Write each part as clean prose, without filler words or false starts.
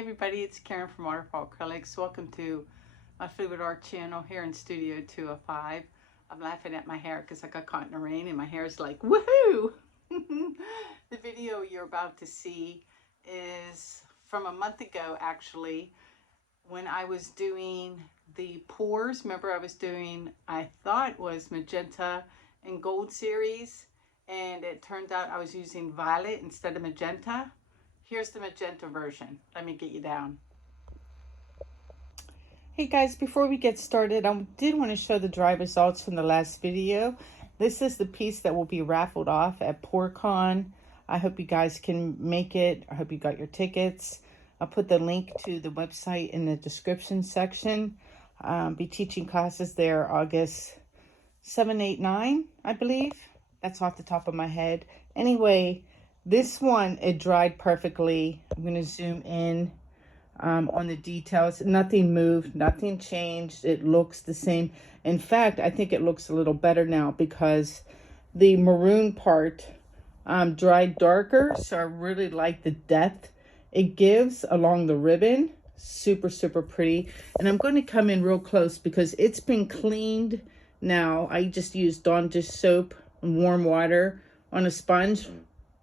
everybody, it's Karen from Waterfall Acrylics. Welcome to my Fluid Art channel here in Studio 205. I'm laughing at my hair because I got caught in the rain and my hair is like, woohoo! The video you're about to see is from a month ago, actually, when I was doing the pours. Remember, I thought was magenta and gold series, and it turned out I was using violet instead of magenta. Here's the magenta version. Let me get you down. Hey guys, before we get started, I did want to show the dry results from the last video. This is the piece that will be raffled off at PourCon. I hope you guys can make it. I hope you got your tickets. I'll put the link to the website in the description section. Be teaching classes there August 7, 8, 9, I believe. That's off the top of my head. Anyway, this one, it dried perfectly. I'm going to zoom in on the details. Nothing moved, nothing changed. It looks the same. In fact, I think it looks a little better now because the maroon part dried darker. So I really like the depth it gives along the ribbon. Super, super pretty. And I'm going to come in real close because it's been cleaned now. I just used Dawn dish soap and warm water on a sponge.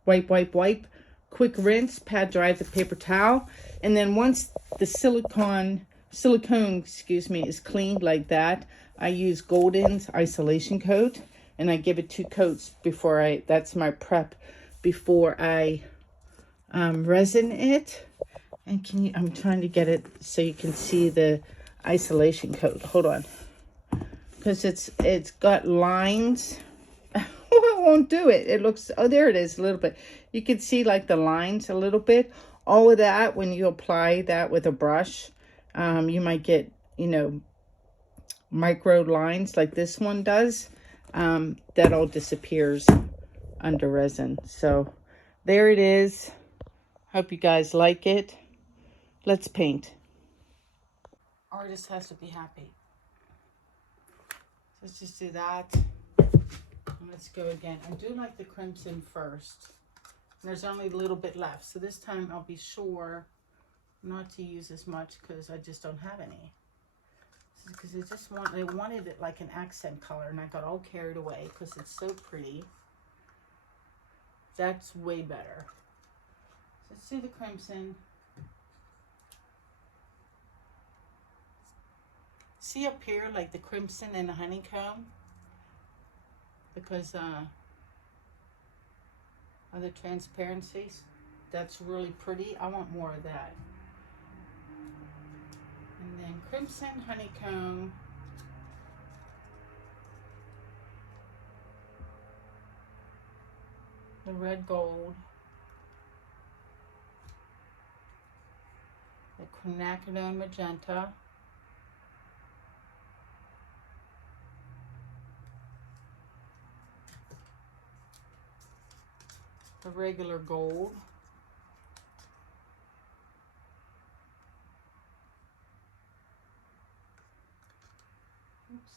Wipe, wipe, wipe. Quick rinse, pat dry with a paper towel. And then once the silicone, is cleaned like that, I use Golden's isolation coat. And I give it 2 coats before that's my prep before I resin it. And I'm trying to get it so you can see the isolation coat. Hold on. Because it's got lines. It won't do it. It looks, oh, there it is a little bit. You can see like the lines a little bit. All of that, when you apply that with a brush, you might get, micro lines like this one does. That all disappears under resin. So there it is. Hope you guys like it. Let's paint. Artist has to be happy. Let's just do that. Let's go again. I do like the crimson first. There's only a little bit left. So this time I'll be sure not to use as much because I just don't have any. Because I wanted it like an accent color and I got all carried away because it's so pretty. That's way better. So let's do the crimson. See up here like the crimson and the honeycomb? Because of the transparencies. That's really pretty. I want more of that. And then crimson, honeycomb. The red gold. The quinacridone magenta. The regular gold. Oops.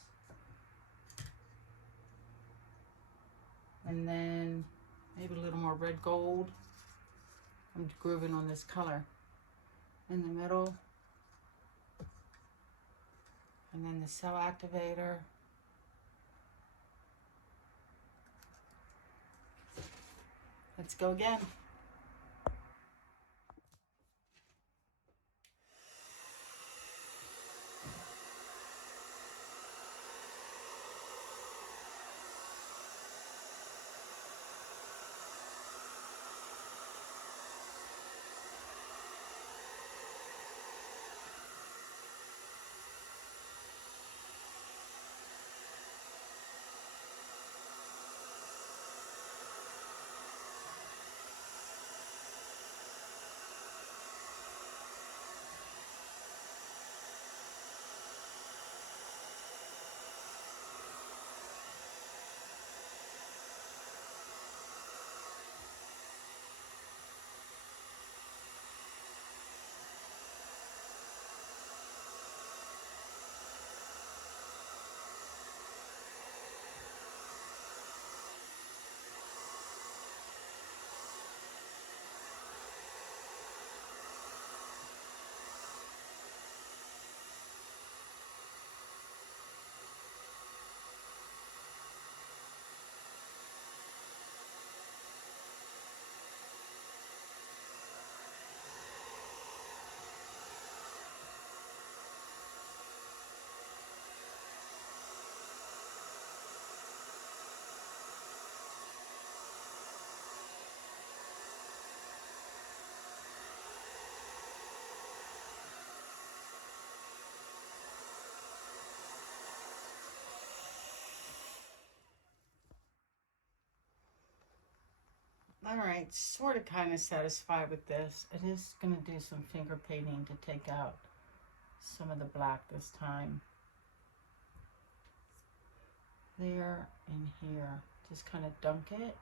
And then maybe a little more red gold. I'm grooving on this color. In the middle. And then the cell activator. Let's go again. All right, sort of kind of satisfied with this. It is going to do some finger painting to take out some of the black this time. There and here. Just kind of dunk it.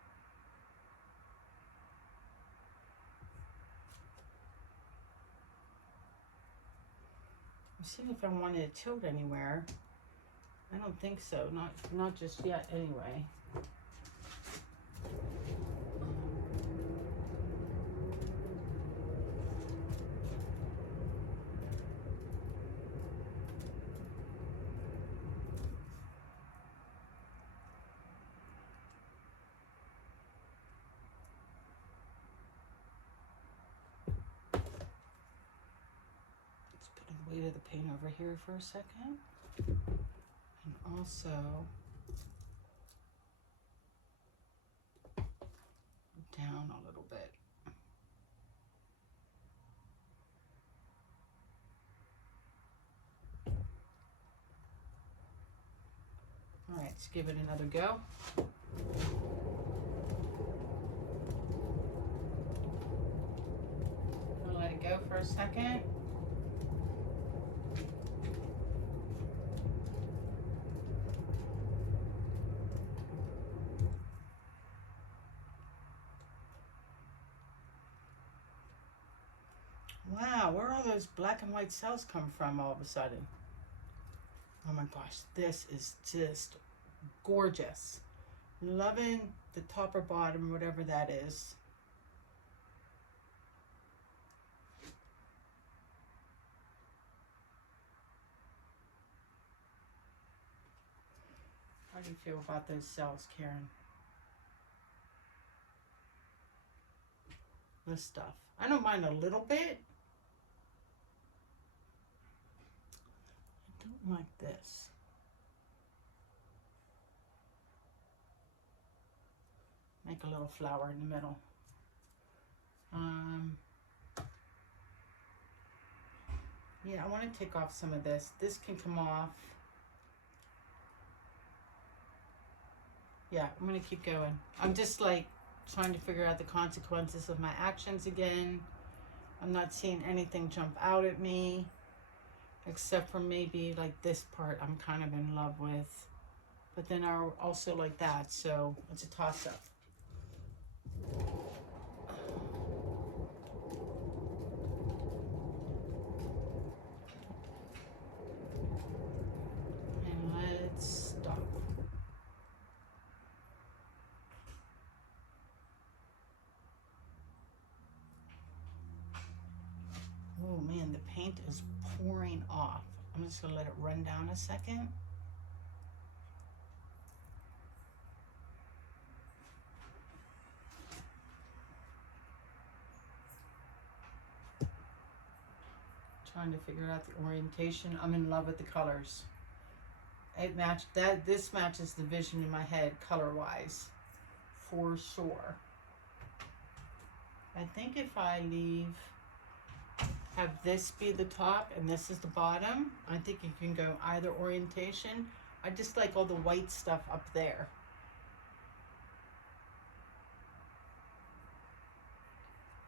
I'm seeing if I wanted to tilt anywhere. I don't think so. Not just yet anyway. Weight of the paint over here for a second, and also down a little bit. All right, let's give it another go. I'll let it go for a second. Wow, where all those black and white cells come from all of a sudden? Oh my gosh, this is just gorgeous. Loving the top or bottom, whatever that is. How do you feel about those cells, Karen? This stuff. I don't mind a little bit. I don't like this. Make a little flower in the middle. Yeah, I want to take off some of this. This can come off. Yeah, I'm going to keep going. I'm just like trying to figure out the consequences of my actions again. I'm not seeing anything jump out at me, except for maybe like this part I'm kind of in love with. But then I also like that, so it's a toss-up. And let's stop. Oh man, the paint is pouring off. I'm just gonna let it run down a second. Trying to figure out the orientation. I'm in love with the colors. It matched that. This matches the vision in my head color-wise, for sure. I think if I have this be the top and this is the bottom, I think you can go either orientation. I just like all the white stuff up there.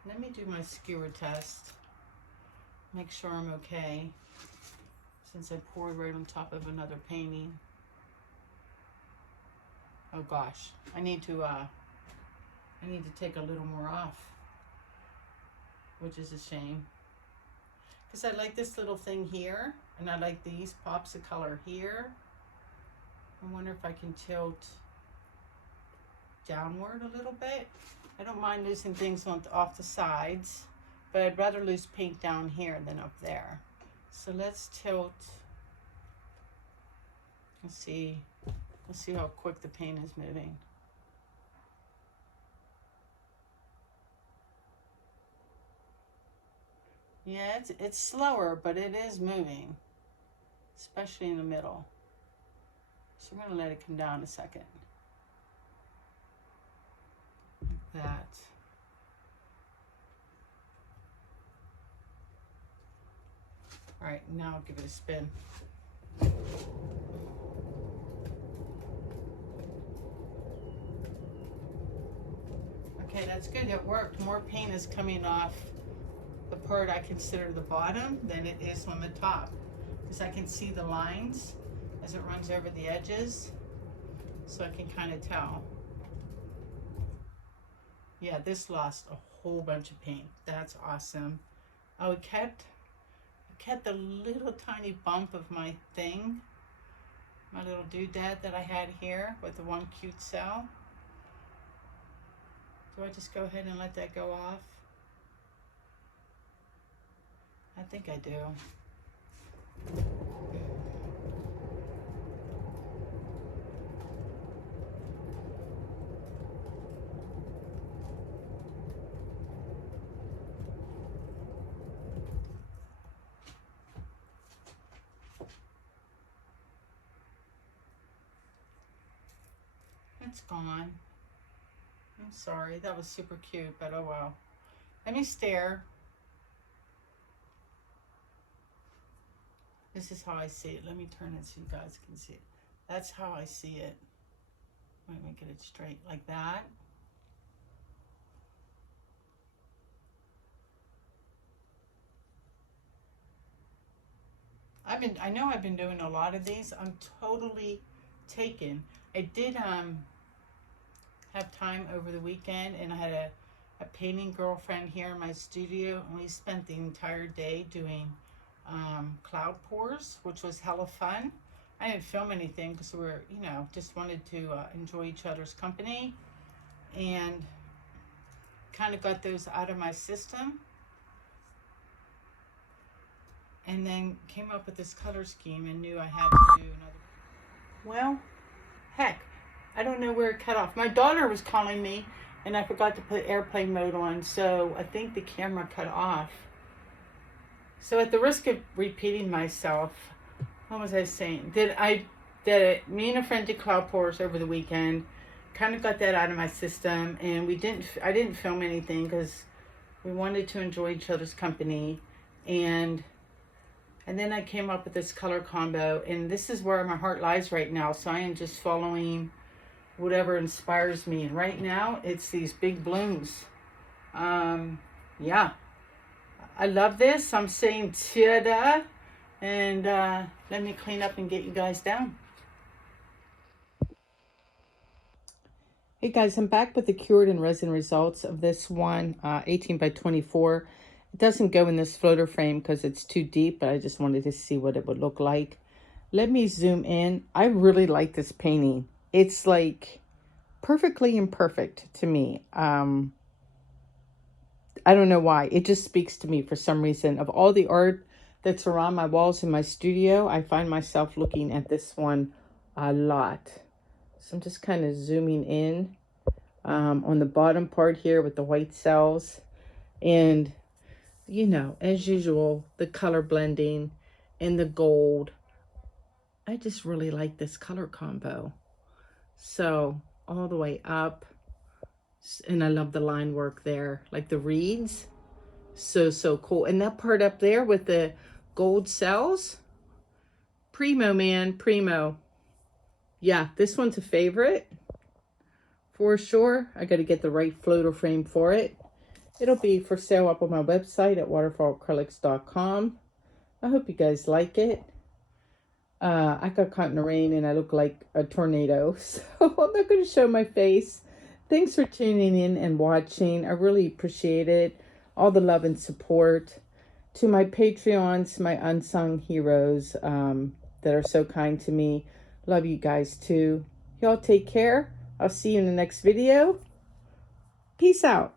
Let me do my skewer test. Make sure I'm okay, since I poured right on top of another painting. Oh gosh, I need to take a little more off, which is a shame. Because I like this little thing here, and I like these pops of color here. I wonder if I can tilt downward a little bit. I don't mind losing things off the sides, but I'd rather lose paint down here than up there. So let's tilt. Let's see how quick the paint is moving. Yeah, it's slower, but it is moving, especially in the middle. So we're gonna let it come down a second. Like that. All right, now I'll give it a spin. Okay, Okay, that's good. It worked. More paint is coming off the part I consider the bottom than it is on the top, because I can see the lines as it runs over the edges, so I can kind of tell. Yeah, this lost a whole bunch of paint. That's awesome. Oh, it kept the little tiny bump of my thing, my little doodad that I had here with the one cute cell. Do I just go ahead and let that go off? I think I do. It's gone. I'm sorry, that was super cute, but oh well. Let me stare. This is how I see it. Let me turn it so you guys can see it. That's how I see it. Let me get it straight like that. I know I've been doing a lot of these. I'm totally taken. I did have time over the weekend, and I had a painting girlfriend here in my studio, and we spent the entire day doing cloud pours, which was hella fun. I didn't film anything because we were, you know, just wanted to enjoy each other's company, and kind of got those out of my system, and then came up with this color scheme and knew I had to do another. Well, heck, I don't know where it cut off. My daughter was calling me, and I forgot to put airplane mode on, so I think the camera cut off. So at the risk of repeating myself, what was I saying? Me and a friend did cloud pours over the weekend, kind of got that out of my system, and I didn't film anything because we wanted to enjoy each other's company, and then I came up with this color combo, and this is where my heart lies right now. So I am just following whatever inspires me, and right now it's these big blooms. Yeah, I love this. I'm saying ta-da, and let me clean up and get you guys down. Hey guys, I'm back with the cured and resin results of this one, 18 by 24. It doesn't go in this floater frame because it's too deep, but I just wanted to see what it would look like. Let me zoom in. I really like this painting. It's like perfectly imperfect to me. I don't know why. It just speaks to me for some reason. Of all the art that's around my walls in my studio, I find myself looking at this one a lot. So I'm just kind of zooming in on the bottom part here with the white cells. And, you know, as usual, the color blending and the gold. I just really like this color combo. So all the way up. And I love the line work there, like the reeds. So cool. And that part up there with the gold cells. Primo, man, primo. Yeah, this one's a favorite for sure. I got to get the right floater frame for it. It'll be for sale up on my website at waterfallacrylics.com. I hope you guys like it. I got caught in the rain and I look like a tornado, so I'm not going to show my face. Thanks for tuning in and watching. I really appreciate it. All the love and support. To my Patreons, my unsung heroes that are so kind to me. Love you guys too. Y'all take care. I'll see you in the next video. Peace out.